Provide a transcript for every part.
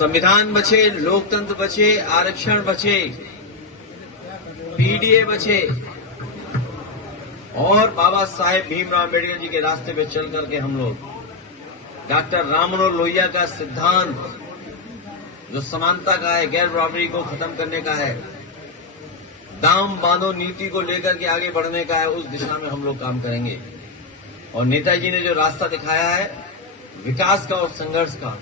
संविधान बचे, लोकतंत्र बचे, आरक्षण बचे, पीडीए बचे और बाबा साहेब भीमराव अम्बेडकर जी के रास्ते पे चल करके हम लोग डॉक्टर राम मनोहर लोहिया का सिद्धांत जो समानता का है, गैर बराबरी को खत्म करने का है, दाम बांधो नीति को लेकर के आगे बढ़ने का है, उस दिशा में हम लोग काम करेंगे। और नेताजी ने जो रास्ता दिखाया है विकास का और संघर्ष का,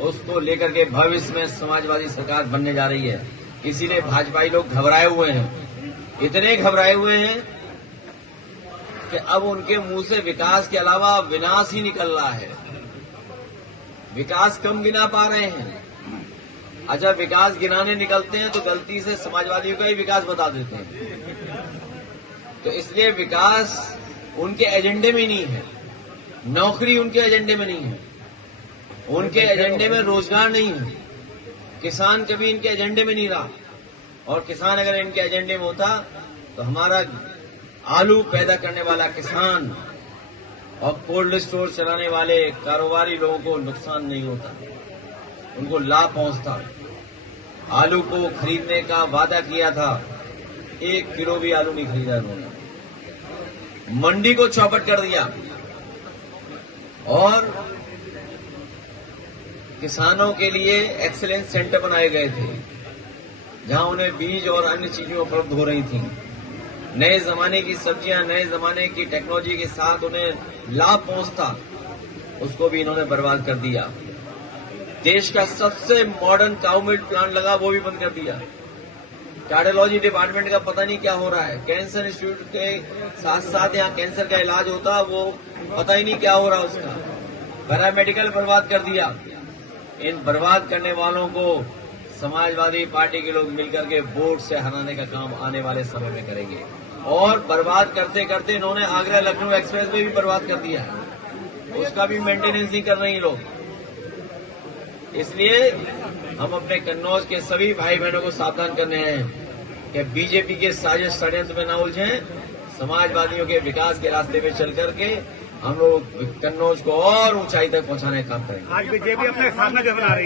उसको लेकर के भविष्य में समाजवादी सरकार बनने जा रही है। इसीलिए भाजपाई लोग घबराए हुए हैं, इतने घबराए हुए हैं कि अब उनके मुंह से विकास के अलावा विनाश ही निकल रहा है। विकास कम गिना पा रहे हैं। अच्छा, विकास गिनाने निकलते हैं तो गलती से समाजवादियों का ही विकास बता देते हैं। तो इसलिए विकास उनके एजेंडे में नहीं है, नौकरी उनके एजेंडे में नहीं है, उनके एजेंडे में रोजगार नहीं है, किसान कभी इनके एजेंडे में नहीं रहा। और किसान अगर इनके एजेंडे में होता तो हमारा आलू पैदा करने वाला किसान और कोल्ड स्टोर चलाने वाले कारोबारी लोगों को नुकसान नहीं होता, उनको लाभ पहुंचता। आलू को खरीदने का वादा किया था, 1 किलो भी आलू नहीं खरीदा उन्होंने। मंडी को चौपट कर दिया और किसानों के लिए एक्सीलेंस सेंटर बनाए गए थे जहां उन्हें बीज और अन्य चीजें उपलब्ध हो रही थी। नए जमाने की सब्जियां, नए जमाने की टेक्नोलॉजी के साथ उन्हें लाभ पहुंचता, उसको भी इन्होंने बर्बाद कर दिया। देश का सबसे मॉडर्न काउ मिल्क प्लांट लगा, वो भी बंद कर दिया। कार्डियोलॉजी डिपार्टमेंट का पता नहीं क्या हो रहा है। कैंसर इंस्टीट्यूट के साथ साथ यहाँ कैंसर का इलाज होता, वो पता ही नहीं क्या हो रहा उसका। पैरामेडिकल बर्बाद कर दिया। इन बर्बाद करने वालों को समाजवादी पार्टी के लोग मिलकर के वोट से हराने का काम आने वाले समय में करेंगे। और बर्बाद करते करते इन्होंने आगरा लखनऊ एक्सप्रेस वे भी बर्बाद कर दिया है, उसका भी मेंटेनेंस नहीं कर रहे हैं लोग। इसलिए हम अपने कन्नौज के सभी भाई बहनों को सावधान करने हैं कि बीजेपी के साजिश षड्यंत्र में न उलझें। समाजवादियों के विकास के रास्ते पे चल करके हम लोग कन्नौज को और ऊंचाई तक पहुंचाने का काम करेंगे। आज बीजेपी अपने सामने बना रही है।